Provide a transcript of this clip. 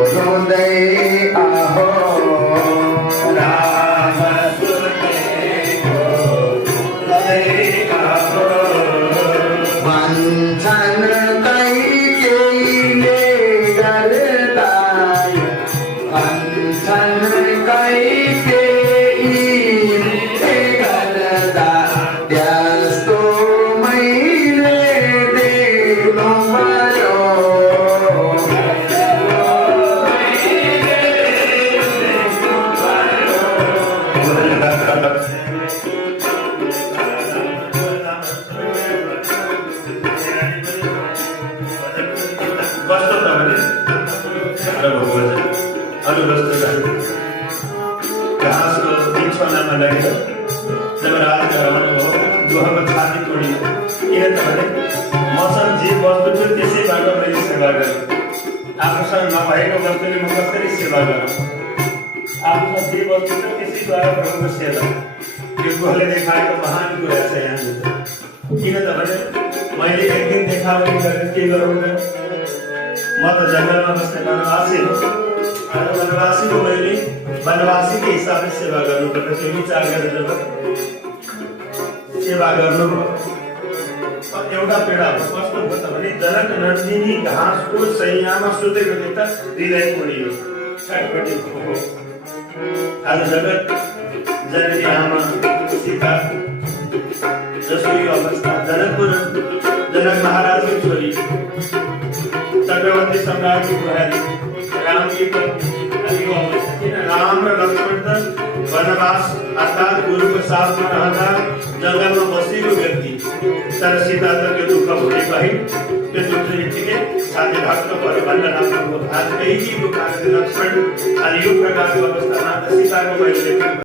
हृदय आहो राम सुतेको हृदय आहो भन्छन् कैकेयीले गर्दा भन्छन् कैकेयीले गर्दा त्यस्तो मैले देख्नु पर्यो घाँसको बिछौनामा लगेर जब राजा रमाउनुभयो दुःखको छाती तोडियो किन त भने मसँग जे वस्तु थियो त्यसैबाट मैले सेवा गरेँ आफूसँग नभएको वस्तुले म कसरी सेवा गरौँ आफूसँग जे वस्तु थियो त्यसैद्वारा प्रभुको सेवा यो गुहले देखाएको महान कुरा छ यहाँभित्र किन त भने मैले एक दिन देखाउने गरेर के गरौँ म त जङ्गलमा बस्ने वनवासी हो वनवासीको मैले वनवासीकै हिसाबले सेवा गर्नुपर्छ त्यो विचार गरेर जब सेवा गर्नु एउटा पीडा कस्तो भयो त भने जनक नन्दिनी घाँसको शैयामा सुतेको देख्दा हृदय पोडियो छटपटी भयो आज जगत जननी आमा सीता जसको यो अवस्था जनक महाराजको छोरी चक्रवर्ती सम्राटको बुहारी रामकी यो अवस्था किन राम र लक्ष्मण त वनवास अर्थात् गुरुको साथमा रहँदा जङ्गलमा बसेको व्यक्ति तर सीता त त्यो दुःख भोगेको होइन त्यो दुःख यतिकै छाती ढक्क पऱ्यो भनेर आफ्नो आज त्यही दुःख लक्ष्मण अनि यो प्रकारको अवस्थामा सीताको मैले